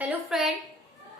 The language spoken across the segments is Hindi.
हेलो फ्रेंड,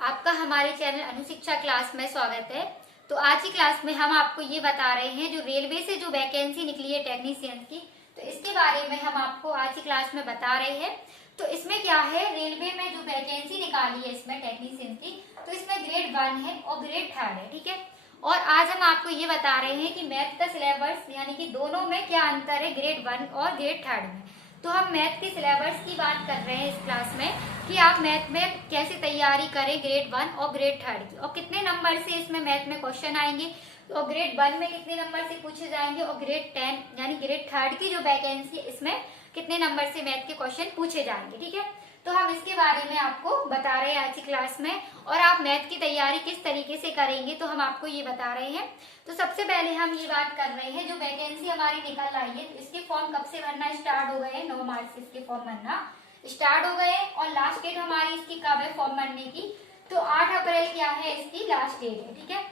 आपका हमारे चैनल अनुशिक्षा क्लास में स्वागत है। तो आज की क्लास में हम आपको ये बता रहे हैं जो रेलवे से जो वैकेंसी निकली है टेक्नीशियन की, तो इसके बारे में हम आपको आज की क्लास में बता रहे हैं। तो इसमें क्या है, रेलवे में जो वैकेंसी निकाली है इसमें टेक्नीशियन की, तो इसमें ग्रेड 1 है और ग्रेड 3 है, ठीक है। और आज हम आपको ये बता रहे हैं कि मैथ का सिलेबस यानी कि दोनों में क्या अंतर है ग्रेड 1 और ग्रेड 3 में। तो हम मैथ के सिलेबस की बात कर रहे हैं इस क्लास में कि आप मैथ में कैसे तैयारी करें ग्रेड 1 और ग्रेड 3 की, और कितने नंबर से इसमें मैथ में क्वेश्चन आएंगे, और ग्रेड 1 में कितने नंबर से पूछे जाएंगे, और ग्रेड 10 यानी ग्रेड 3 की जो वैकेंसी है इसमें कितने नंबर से मैथ के क्वेश्चन पूछे जाएंगे, ठीक है। तो हम इसके बारे में आपको बता रहे हैं आज की क्लास में, और आप मैथ की तैयारी किस तरीके से करेंगे तो हम आपको ये बता रहे हैं। तो सबसे पहले हम ये बात कर रहे हैं जो वैकेंसी हमारी निकल आई है, इसके फॉर्म कब से भरना स्टार्ट हो गए हैं, 9 मार्च से इसके फॉर्म भरना स्टार्ट हो गए, और लास्ट डेट हमारी इसकी कब है फॉर्म भरने की, तो 8 अप्रैल क्या है इसकी लास्ट डेट है, ठीक है।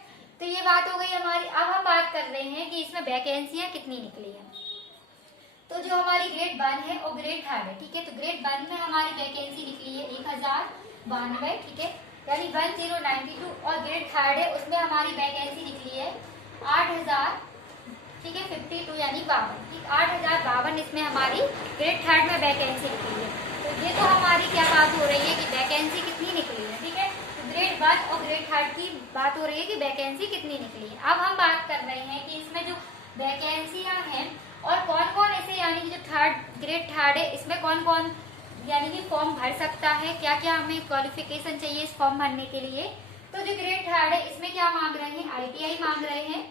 तो ये बात हो गई हमारी। अब हम बात कर रहे हैं कि इसमें वैकेंसियां कितनी निकली है। तो जो हमारी ग्रेड 1 है और ग्रेड 3 है, ठीक है। तो ग्रेड 1 में हमारी वैकेंसी निकली है 1092, ठीक है, यानी 1092, और ग्रेड 3 है उसमें हमारी वैकेंसी निकली है 8000, ठीक है, 52 यानी 52, ठीक, 8052 इसमें हमारी ग्रेड 3 में वैकेंसी निकली है। तो ये तो हमारी क्या बात हो रही है कि वैकेंसी कितनी निकली है, ठीक है। तो ग्रेड 1 और ग्रेड 3 की बात हो रही है कि वैकेंसी कितनी निकली है। अब हम बात कर रहे हैं कि इसमें जो वैकेंसियां हैं और कौन कौन ऐसे यानी कि जो ग्रेड 3 है इसमें कौन कौन यानी कि फॉर्म भर सकता है, क्या क्या हमें क्वालिफिकेशन चाहिए इस फॉर्म भरने के लिए। तो जो ग्रेड 3 है इसमें क्या मांग रहे हैं, ITI मांग रहे हैं,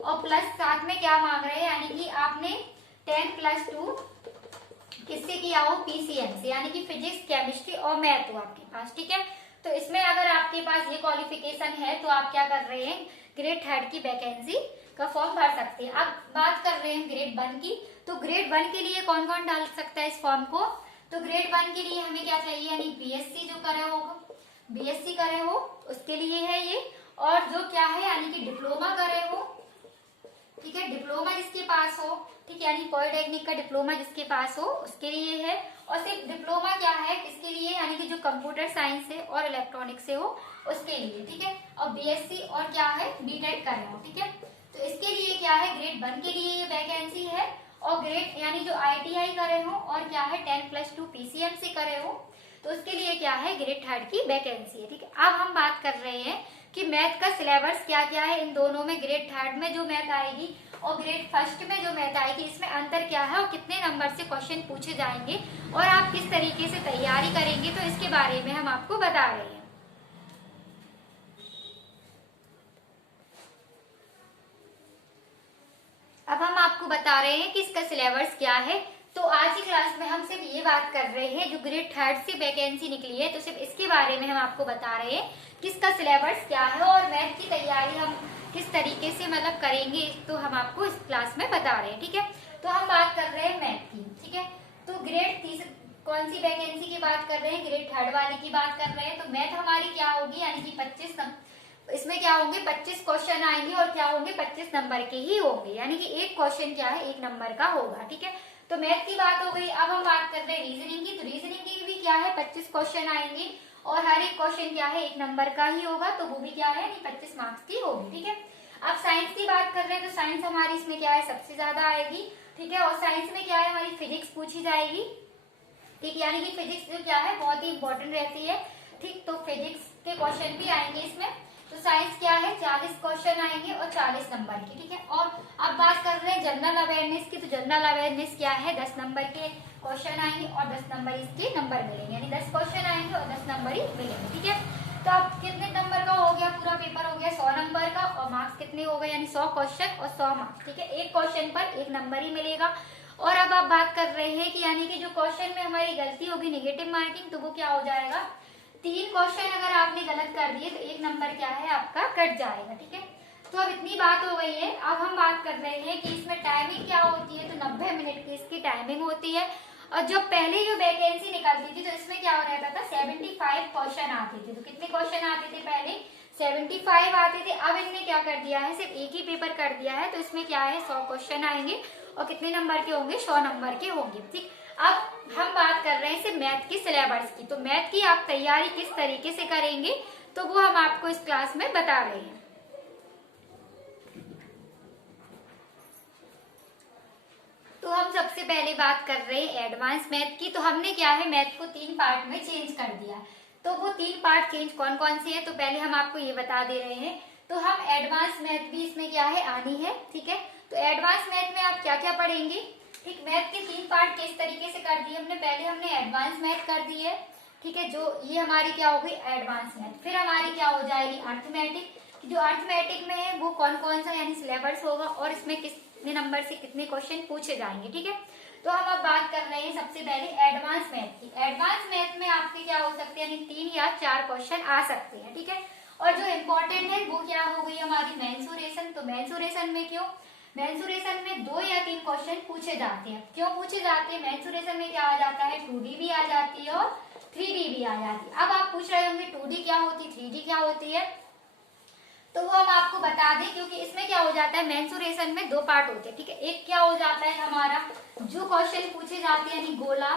और प्लस साथ में क्या मांग रहे हैं, यानी कि आपने 10+2 किससे किया हो, PCM से, यानी कि फिजिक्स केमिस्ट्री और मैथ हो आपके पास, ठीक है। तो इसमें अगर आपके पास ये क्वालिफिकेशन है तो आप क्या कर रहे हैं, ग्रेड 3 की वैकेंसी का फॉर्म भर सकते हैं। अब बात कर रहे हैं ग्रेड 1 की। तो ग्रेड 1 के लिए कौन कौन डाल सकता है इस फॉर्म को। तो ग्रेड 1 के लिए हमें क्या चाहिए, यानी BSc जो करे हो, BSc करे हो उसके लिए है ये, और जो क्या है यानी कि डिप्लोमा करे हो, ठीक है, डिप्लोमा जिसके पास हो, ठीक है, यानी पॉलिटेक्निक का डिप्लोमा जिसके पास हो उसके लिए है। और सिर्फ डिप्लोमा क्या है इसके लिए, यानी कि जो कंप्यूटर साइंस से और इलेक्ट्रॉनिक से हो उसके लिए, ठीक है। और BSc और क्या है BTech कर रहे हो, ठीक है। तो इसके लिए क्या है, ग्रेड 1 के लिए ये वैकेंसी है, और ग्रेड यानी जो ITI करे हो और क्या है 10+2 PCM से करे हो तो उसके लिए क्या है ग्रेड 3 की वैकेंसी है, ठीक है। अब हम बात कर रहे हैं कि मैथ का सिलेबस क्या क्या है इन दोनों में, ग्रेड 3 में जो मैथ आएगी और ग्रेड 1 में जो मैथ आएगी, इसमें अंतर क्या है और कितने नंबर से क्वेश्चन पूछे जाएंगे और आप किस तरीके से तैयारी करेंगे, तो इसके बारे में हम आपको बता रहे हैं। अब हम आपको बता रहे हैं कि इसका सिलेबस क्या है। तो आज की क्लास में हम सिर्फ ये बात कर रहे हैं जो ग्रेड 3 से वैकेंसी निकली है, तो सिर्फ इसके बारे में हम आपको बता रहे हैं कि इसका सिलेबस क्या है और मैथ की तैयारी हम किस तरीके से मतलब करेंगे, तो हम आपको इस क्लास में बता रहे हैं, ठीक है। तो हम बात कर रहे हैं मैथ की, ठीक है। तो ग्रेड 3 कौन सी वैकेंसी की बात कर रहे हैं, ग्रेड 3 वाले की बात कर रहे हैं। तो मैथ हमारी क्या होगी, यानी कि 25 इसमें क्या होंगे 25 क्वेश्चन आएंगे, और क्या होंगे 25 नंबर के ही होंगे, यानी कि एक क्वेश्चन क्या है 1 नंबर का होगा, ठीक है। तो मैथ की बात हो गई। अब हम बात कर रहे हैं रीजनिंग की। तो रीजनिंग की भी क्या है 25 क्वेश्चन आएंगे, और हर एक क्वेश्चन क्या है 1 नंबर का ही होगा, तो वो भी क्या है 25 मार्क्स की होगी, ठीक है। अब साइंस की बात कर रहे हैं। तो साइंस हमारी इसमें क्या है सबसे ज्यादा आएगी, ठीक है। और साइंस में क्या है हमारी फिजिक्स पूछी जाएगी, ठीक, यानी कि फिजिक्स जो क्या है बहुत ही इंपॉर्टेंट रहती है, ठीक। तो फिजिक्स के क्वेश्चन भी आएंगे इसमें। तो साइंस क्या है 40 क्वेश्चन आएंगे और 40 नंबर के, ठीक है। और अब बात कर रहे हैं जनरल अवेयरनेस की। तो जनरल अवेयरनेस क्या है 10 नंबर के क्वेश्चन आएंगे और 10 नंबर इसके नंबर मिलेंगे, यानी 10 क्वेश्चन आएंगे और 10 नंबर ही मिलेंगे, ठीक है। तो अब कितने नंबर का हो गया, पूरा पेपर हो गया 100 नंबर का, और मार्क्स कितने हो गए, यानी 100 क्वेश्चन और 100 मार्क्स, ठीक है। एक क्वेश्चन पर 1 नंबर ही मिलेगा। और अब आप बात कर रहे हैं कि यानी कि जो क्वेश्चन में हमारी गलती होगी नेगेटिव मार्किंग, तो वो क्या हो जाएगा, 3 क्वेश्चन अगर आपने गलत कर दिए तो 1 नंबर क्या है आपका कट जाएगा, ठीक है। तो अब इतनी बात हो गई है। अब हम बात कर रहे हैं कि इसमें टाइमिंग क्या होती है। तो 90 मिनट की इसकी टाइमिंग होती है, और जो पहले जो वैकेंसी निकलती थी तो इसमें क्या हो रहता था 75 क्वेश्चन आते थे। तो कितने क्वेश्चन आते थे पहले 75 आते थे। अब इनने क्या कर दिया है सिर्फ एक ही पेपर कर दिया है, तो इसमें क्या है 100 क्वेश्चन आएंगे और कितने नंबर के होंगे 100 नंबर के होंगे, ठीक। अब हम बात कर रहे हैं सिर्फ मैथ की सिलेबस की। तो मैथ की आप तैयारी किस तरीके से करेंगे तो वो हम आपको इस क्लास में बता रहे हैं। तो हम सबसे पहले बात कर रहे हैं एडवांस मैथ की। तो हमने क्या है, मैथ को 3 पार्ट में चेंज कर दिया। तो वो 3 पार्ट चेंज कौन कौन से हैं तो पहले हम आपको ये बता दे रहे हैं। तो हम एडवांस मैथ भी इसमें क्या है आनी है, ठीक है। तो एडवांस मैथ में आप क्या क्या पढ़ेंगे, ठीक। मैथ के 3 पार्ट किस तरीके से कर दिए हमने, पहले हमने एडवांस मैथ कर दी है, ठीक है। जो ये हमारी क्या हो गई एडवांस मैथ। फिर हमारी क्या हो जाएगी अर्थमेटिक। जो अर्थमेटिक में है वो कौन कौन सा यानी सिलेबस होगा और इसमें कितने नंबर से कितने क्वेश्चन पूछे जाएंगे, ठीक है। तो हम अब बात कर रहे हैं सबसे पहले एडवांस मैथ की। एडवांस मैथ में आपके क्या हो सकते हैं, यानी 3 या 4 क्वेश्चन आ सकते हैं, ठीक है। और जो इम्पोर्टेंट है वो क्या हो गई हमारी मेंसुरेशन। तो मेंसुरेशन में क्यों, मेंसुरेशन में 2 या 3 क्वेश्चन पूछे जाते हैं। क्यों पूछे जाते हैं, मेंसुरेशन में क्या आ जाता है 2D भी आ जाती है और 3D भी आ जाती है। अब आप पूछ रहे होंगे 2D क्या होती है 3D क्या होती है, तो वो हम आपको बता दें, क्योंकि इसमें क्या हो जाता है मेंसुरेशन में 2 पार्ट होते हैं, ठीक है। एक क्या हो जाता है हमारा जो क्वेश्चन पूछे जाते हैं यानी गोला,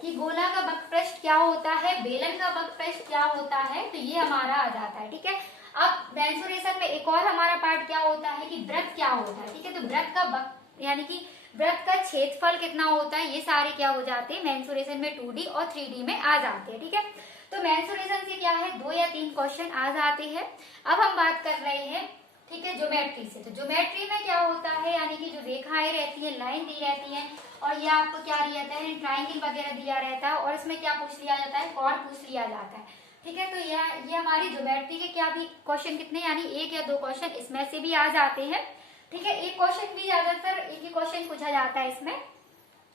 कि गोला का वक्रपृष्ठ क्या होता है, बेलन का वक्रपृष्ठ क्या होता है, तो ये हमारा आ जाता है, ठीक है। अब मेंसुरेशन में एक और हमारा पार्ट क्या होता है कि वृत्त क्या होता है, ठीक है। तो वृत्त का यानी कि वृत्त का क्षेत्रफल कितना होता है, ये सारे क्या हो जाते हैं मेंसुरेशन में 2D और 3D में आ जाते हैं, ठीक है। तो मेंसुरेशन से क्या है 2 या 3 क्वेश्चन आ जाते हैं। अब हम बात कर रहे हैं, ठीक है, ज्योमेट्री से। तो ज्योमेट्री में क्या होता है, यानी कि जो रेखाएं रहती है, लाइन दी रहती है, और ये आपको क्या दिया जाता है ट्राइंगल वगैरह दिया रहता है, और इसमें क्या पूछ लिया जाता है कॉर्ड पूछ लिया जाता है, ठीक है। तो ये हमारी ज्योमेट्री के क्या भी क्वेश्चन कितने यानी 1 या 2 क्वेश्चन इसमें से भी आ जाते हैं, ठीक है। एक क्वेश्चन भी ज्यादातर एक ही क्वेश्चन पूछा जाता है इसमें।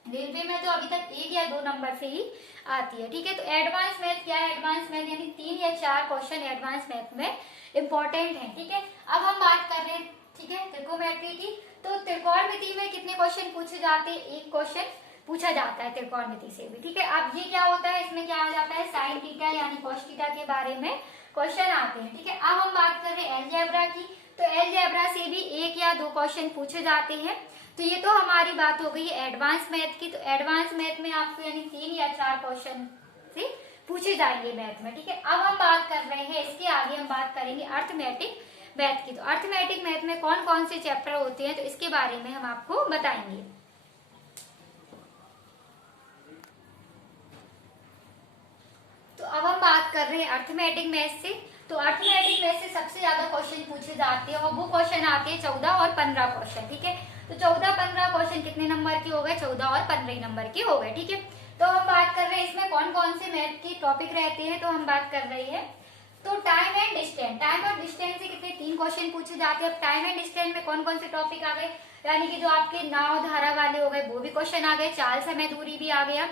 रेलवे में तो अभी तक 1 या 2 नंबर से ही आती है, ठीक है। तो एडवांस मैथ क्या है, एडवांस मैथ यानी 3 या 4 क्वेश्चन एडवांस मैथ में इंपॉर्टेंट है, ठीक है। अब हम बात कर रहे हैं, ठीक है, त्रिकोणमिति की। तो त्रिकोणमिति में कितने क्वेश्चन पूछे जाते हैं, 1 क्वेश्चन पूछा जाता है त्रिकोणमिति से भी, ठीक है। अब ये क्या होता है, इसमें क्या आ जाता है साइन थीटा यानी कॉस थीटा के बारे में क्वेश्चन आते हैं, ठीक है। अब हम बात कर रहे हैं अलजेब्रा की। तो अलजेब्रा से भी 1 या 2 क्वेश्चन पूछे जाते हैं। तो ये तो हमारी बात हो गई एडवांस मैथ की। तो एडवांस मैथ में आपको यानी 3 या 4 क्वेश्चन से पूछे जाएंगे मैथ में, ठीक है। अब हम बात कर रहे हैं इसके आगे हम बात करेंगे अर्थमेटिक मैथ की। तो अर्थमेटिक मैथ में कौन कौन से चैप्टर होते हैं तो इसके बारे में हम आपको बताएंगे। तो अब हम बात कर रहे हैं अर्थमेटिक मैथ से। तो अर्थमेटिक मैथ से सबसे ज्यादा क्वेश्चन पूछे जाते हैं और वो क्वेश्चन आते हैं 14 और 15 क्वेश्चन, ठीक है। तो 14-15 क्वेश्चन कितने नंबर के हो गए, 14 और 15 नंबर के हो गए, ठीक है। तो हम बात कर रहे हैं इसमें कौन कौन से मैथ के टॉपिक रहते हैं। तो हम बात कर रहे हैं तो टाइम एंड डिस्टेंस। टाइम और डिस्टेंस से कितने 3 क्वेश्चन पूछे जाते हैं। अब टाइम एंड डिस्टेंस में कौन कौन से टॉपिक आ गए, यानी कि जो आपके नाव धारा वाले हो गए वो भी क्वेश्चन आ गए, चाल समय दूरी भी आ गया,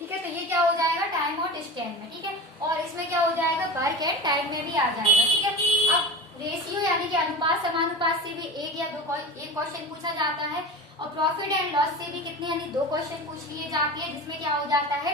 ठीक है। तो ये क्या हो जाएगा टाइम और डिस्टेंस में, ठीक है। और इसमें क्या हो जाएगा वर्क एंड टाइम में भी आ जाएगा, ठीक है। अब रेशियो यानी कि अनुपात समानुपात से भी 1 या 2 क्वेश्चन पूछा जाता है। और प्रॉफिट एंड लॉस से भी कितने यानी 2 क्वेश्चन पूछ लिए जाते हैं, जिसमें क्या हो जाता है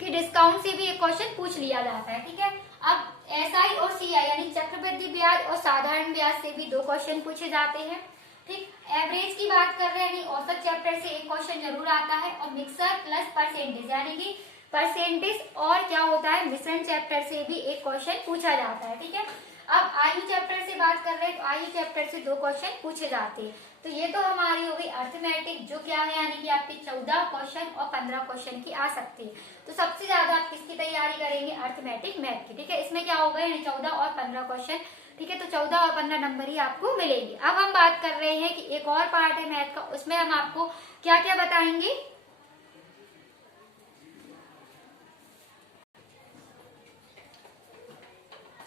कि डिस्काउंट से भी 1 क्वेश्चन पूछ लिया जाता है, ठीक है। अब एसआई और सीआई यानी चक्रवृद्धि ब्याज और साधारण ब्याज से भी 2 क्वेश्चन पूछे जाते हैं, ठीक। एवरेज की बात कर रहे हैं यानी औसत चैप्टर से 1 क्वेश्चन जरूर आता है। और मिक्सर प्लस परसेंटेज यानी कि परसेंटेज और क्या होता है मिश्रण चैप्टर से भी 1 क्वेश्चन पूछा जाता है, ठीक है। अब आयु चैप्टर से बात कर रहे हैं तो आयु चैप्टर से 2 क्वेश्चन पूछे जाते हैं। तो ये तो हमारी हो गई अर्थमेटिक, जो क्या है यानी कि आपके 14 क्वेश्चन और 15 क्वेश्चन की आ सकती है। तो सबसे ज्यादा आप किसकी तैयारी करेंगे अर्थमेटिक मैथ की, ठीक है। इसमें क्या होगा यानी 14 और 15 क्वेश्चन, ठीक है। तो 14 और 15 नंबर ही आपको मिलेंगे। अब हम बात कर रहे हैं कि एक और पार्ट है मैथ का, उसमें हम आपको क्या क्या बताएंगे।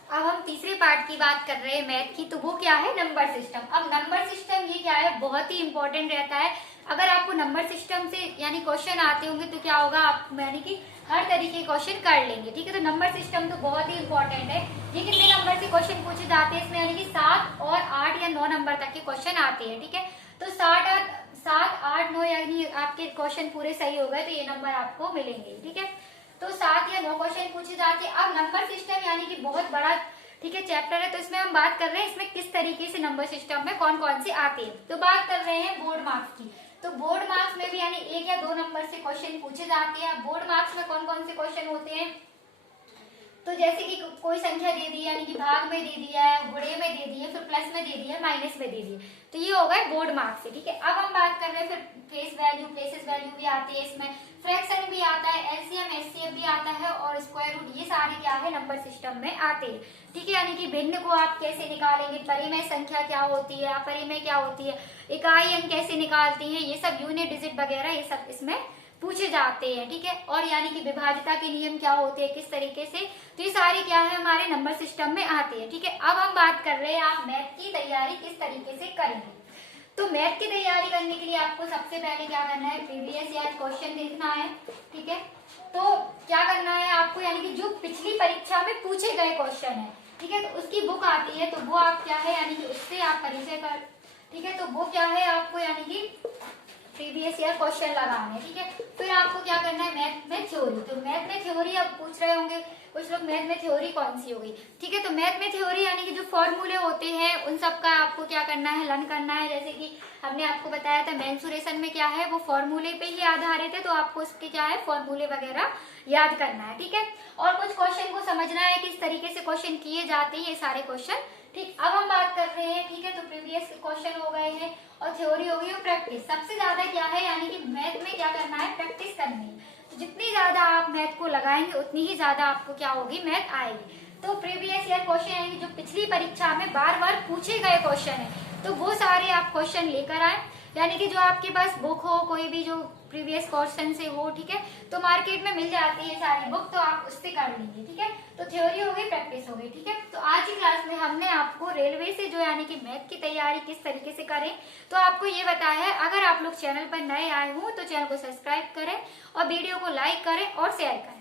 अब हम तीसरे पार्ट की बात कर रहे हैं मैथ की। तो वो क्या है नंबर सिस्टम। अब नंबर सिस्टम ये क्या है बहुत ही इंपॉर्टेंट रहता है। अगर आपको नंबर सिस्टम से यानी क्वेश्चन आते होंगे तो क्या होगा आप यानी कि हर तरीके के क्वेश्चन कर लेंगे, ठीक है। तो नंबर सिस्टम तो बहुत ही इंपॉर्टेंट है। ये कितने नंबर से क्वेश्चन पूछे जाते हैं इसमें, यानी कि 7 और 8 या 9 नंबर तक के क्वेश्चन आते हैं, ठीक है। तो 7, 8, 9 यानी आपके क्वेश्चन पूरे सही हो गए तो ये नंबर आपको मिलेंगे, ठीक है। तो 7 या 9 क्वेश्चन पूछे जाते हैं। अब नंबर सिस्टम यानी कि बहुत बड़ा, ठीक है, चैप्टर है। तो इसमें हम बात कर रहे हैं इसमें किस तरीके से नंबर सिस्टम में कौन कौन से आते हैं। तो बात कर रहे हैं बोर्ड मार्क्स की। तो बोर्ड मार्क्स में भी यानी 1 या 2 नंबर से क्वेश्चन पूछे जाते हैं। बोर्ड मार्क्स में कौन कौन से क्वेश्चन होते हैं, तो जैसे कि कोई संख्या दे दी है यानी कि भाग में दे दिया है, गुणे में दे दी है, फिर प्लस में दे दी है, माइनस में दे दी है, तो ये हो गए बोर्ड मार्क्स से। ठीक है, अब हम बात कर रहे हैं फिर फेस वैल्यू, प्लेसेस वैल्यू भी आती है इसमें, फ्रैक्शन भी आता है, एलसीएम एचसीएफ भी आता है और स्क्वायर रूट, ये सारे क्या है नंबर सिस्टम में आते हैं। ठीक है, यानी कि भिन्न को आप कैसे निकालेंगे, परिमेय संख्या क्या होती है, अपरिमेय क्या होती है, इकाई अंक कैसे निकालती है, ये सब यूनिट डिजिट वगैरह ये सब इसमें पूछे जाते हैं। ठीक है, और यानी कि विभाज्यता के नियम क्या होते हैं, किस तरीके से, तो ये सारे क्या है हमारे नंबर सिस्टम में आते हैं। ठीक है, अब हम बात कर रहे हैं आप मैथ की तैयारी किस तरीके से करेंगे। तो मैथ की तैयारी करने के लिए आपको सबसे पहले क्या करना है, प्रीवियस ईयर क्वेश्चन देखना है। ठीक है, तो क्या करना है आपको, यानी कि जो पिछली परीक्षा में पूछे गए क्वेश्चन है, ठीक है, तो उसकी बुक आती है, तो वो आप क्या है यानी कि उससे आप परिचय कर, ठीक है, तो वो क्या है आपको यानी कि प्रीवियस ईयर क्वेश्चन लगाने। ठीक है, फिर आपको क्या करना है, मैथ में थ्योरी। तो मैथ में थ्योरी अब पूछ रहे होंगे कुछ लोग, मैथ में थ्योरी कौन सी होगी। ठीक है, तो मैथ में थ्योरी यानी कि जो फॉर्मूले होते हैं उन सब का आपको क्या करना है, लर्न करना है। जैसे कि हमने आपको बताया था मेंसुरेशन में क्या है, वो फॉर्मूले पे ही आधारित है, तो आपको उसके क्या है फॉर्मूले वगैरह याद करना है। ठीक है, और कुछ क्वेश्चन को समझना है किस तरीके से क्वेश्चन किए जाते हैं, ये सारे क्वेश्चन। ठीक, अब हम बात कर रहे हैं। ठीक है, तो प्रीवियस क्वेश्चन हो गए हैं और थ्योरी हो गई और प्रैक्टिस। सबसे ज्यादा क्या है यानी कि मैथ में क्या करना है, प्रैक्टिस करनी है। तो जितनी ज्यादा आप मैथ को लगाएंगे उतनी ही ज्यादा आपको क्या होगी, मैथ आएगी। तो प्रीवियस ईयर क्वेश्चन यानी कि जो पिछली परीक्षा में बार बार पूछे गए क्वेश्चन है, तो वो सारे आप क्वेश्चन लेकर आए। यानी कि जो आपके पास बुक हो, कोई भी जो प्रीवियस क्वेश्चन से हो, ठीक है, तो मार्केट में मिल जाती है सारी बुक, तो आप उससे कर लीजिए। ठीक है, तो थ्योरी हो गई, प्रैक्टिस हो गई। ठीक है, तो आज की क्लास में हमने आपको रेलवे से जो यानी कि मैथ की तैयारी किस तरीके से करें, तो आपको ये बताया है। अगर आप लोग चैनल पर नए आए हो तो चैनल को सब्सक्राइब करें और वीडियो को लाइक करें और शेयर करें।